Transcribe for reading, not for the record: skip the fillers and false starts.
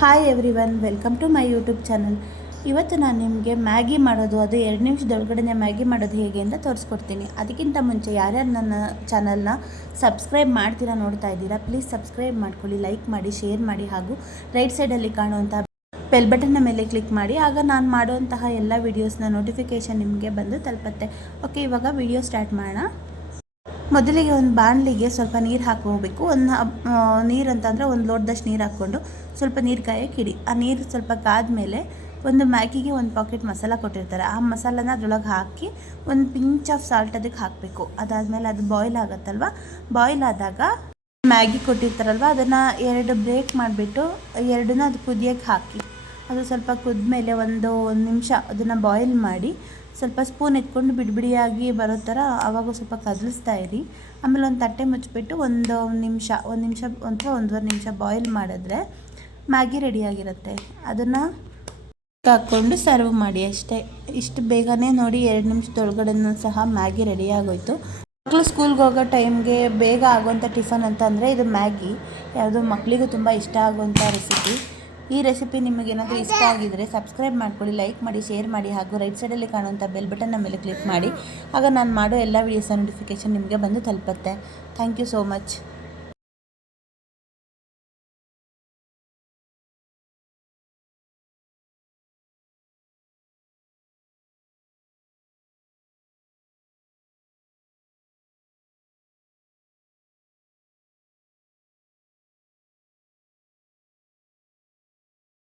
Hi everyone, welcome to my YouTube channel. ಇವತ್ತು ನಾನು ನಿಮಗೆ ಮ್ಯಾಗಿ ಮಾಡೋದು, ಅದು 2 ನಿಮಿಷದೊಳಗಡೆ ಮ್ಯಾಗಿ ಮಾಡೋದು ಹೇಗೆ ಅಂತ ತೋರಿಸ್ಕೊಡ್ತೀನಿ. ಅದಕ್ಕಿಂತ ಮುಂಚೆ ಯಾರ್ಯಾರು ನನ್ನ ಚಾನಲ್ನ ಸಬ್ಸ್ಕ್ರೈಬ್ ಮಾಡ್ತೀರಾ ನೋಡ್ತಾ ಇದ್ದೀರಾ, ಪ್ಲೀಸ್ ಸಬ್ಸ್ಕ್ರೈಬ್ ಮಾಡ್ಕೊಳ್ಳಿ, ಲೈಕ್ ಮಾಡಿ, ಶೇರ್ ಮಾಡಿ, ಹಾಗೂ ರೈಟ್ ಸೈಡಲ್ಲಿ ಕಾಣುವಂಥ ಬೆಲ್ ಬಟನ್ನ ಮೇಲೆ ಕ್ಲಿಕ್ ಮಾಡಿ. ಆಗ ನಾನು ಮಾಡುವಂತಹ ಎಲ್ಲ ವೀಡಿಯೋಸ್ನ ನೋಟಿಫಿಕೇಷನ್ ನಿಮಗೆ ಬಂದು ತಲುಪುತ್ತೆ. ಓಕೆ, ಇವಾಗ ವಿಡಿಯೋ ಸ್ಟಾರ್ಟ್ ಮಾಡೋಣ. ಮೊದಲಿಗೆ ಒಂದು ಬಾಣಲಿಗೆ ಸ್ವಲ್ಪ ನೀರು ಹಾಕೋಬೇಕು. ನೀರು ಅಂತಂದರೆ ಒಂದು ಲೋಟದಷ್ಟು ನೀರು ಹಾಕ್ಕೊಂಡು ಸ್ವಲ್ಪ ನೀರು ಕಾಯೋಕೆ ಇಡಿ. ಆ ನೀರು ಸ್ವಲ್ಪ ಕಾದ್ಮೇಲೆ ಒಂದು ಮ್ಯಾಗಿಗೆ ಒಂದು ಪಾಕೆಟ್ ಮಸಾಲ ಕೊಟ್ಟಿರ್ತಾರೆ, ಆ ಮಸಾಲನ ಅದ್ರೊಳಗೆ ಹಾಕಿ ಒಂದು ಪಿಂಚ್ ಆಫ್ ಸಾಲ್ಟ್ ಅದಕ್ಕೆ ಹಾಕಬೇಕು. ಅದಾದಮೇಲೆ ಅದು ಬಾಯ್ಲ್ ಆಗುತ್ತಲ್ವ, ಬಾಯ್ಲ್ ಆದಾಗ ಮ್ಯಾಗಿ ಕೊಟ್ಟಿರ್ತಾರಲ್ವ ಅದನ್ನು 2 ಬ್ರೇಕ್ ಮಾಡಿಬಿಟ್ಟು ಎರಡನ್ನೂ ಅದು ಕುದಿಯೋಕ್ಕೆ ಹಾಕಿ. ಅದು ಸ್ವಲ್ಪ ಕುದ್ಮೇಲೆ ಒಂದು ನಿಮಿಷ ಅದನ್ನು ಬಾಯ್ಲ್ ಮಾಡಿ ಸ್ವಲ್ಪ ಸ್ಪೂನ್ ಎತ್ಕೊಂಡು ಬಿಡಿಯಾಗಿ ಬರೋ ಥರ ಆವಾಗ ಸ್ವಲ್ಪ ಕದಲಿಸ್ತಾ ಇರಿ. ಆಮೇಲೆ ಒಂದು ತಟ್ಟೆ ಮುಚ್ಚಿಬಿಟ್ಟು ಒಂದು ನಿಮಿಷ ಅಥವಾ 1.5 ನಿಮಿಷ ಬಾಯ್ಲ್ ಮಾಡಿದ್ರೆ ಮ್ಯಾಗಿ ರೆಡಿಯಾಗಿರುತ್ತೆ. ಅದನ್ನು ಹಾಕ್ಕೊಂಡು ಸರ್ವ್ ಮಾಡಿ ಅಷ್ಟೇ. ಇಷ್ಟು ಬೇಗನೆ ನೋಡಿ 2 ನಿಮಿಷದೊಳಗಡೆನೂ ಸಹ ಮ್ಯಾಗಿ ರೆಡಿಯಾಗೋಯ್ತು. ಮಕ್ಕಳು ಸ್ಕೂಲ್ಗೆ ಹೋಗೋ ಟೈಮ್ಗೆ ಬೇಗ ಆಗುವಂಥ ಟಿಫನ್ ಅಂತ ಅಂದರೆ ಇದು ಮ್ಯಾಗಿ. ಯಾವುದೋ ಮಕ್ಕಳಿಗೂ ತುಂಬ ಇಷ್ಟ ಆಗುವಂಥ ರೆಸಿಪಿ. ಈ ರೆಸಿಪಿ ನಿಮಗೇನಾದರೂ ಇಷ್ಟ ಆಗಿದರೆ ಸಬ್ಸ್ಕ್ರೈಬ್ ಮಾಡ್ಕೊಳ್ಳಿ, ಲೈಕ್ ಮಾಡಿ, ಶೇರ್ ಮಾಡಿ, ಹಾಗೂ ರೈಟ್ ಸೈಡಲ್ಲಿ ಕಾಣುವಂಥ ಬೆಲ್ ಬಟನ್ನ ಮೇಲೆ ಕ್ಲಿಕ್ ಮಾಡಿ. ಆಗ ನಾನು ಮಾಡೋ ಎಲ್ಲ ವೀಡಿಯೋಸ್ ನೋಟಿಫಿಕೇಷನ್ ನಿಮಗೆ ಬಂದು ತಲುಪುತ್ತೆ. Thank you so much.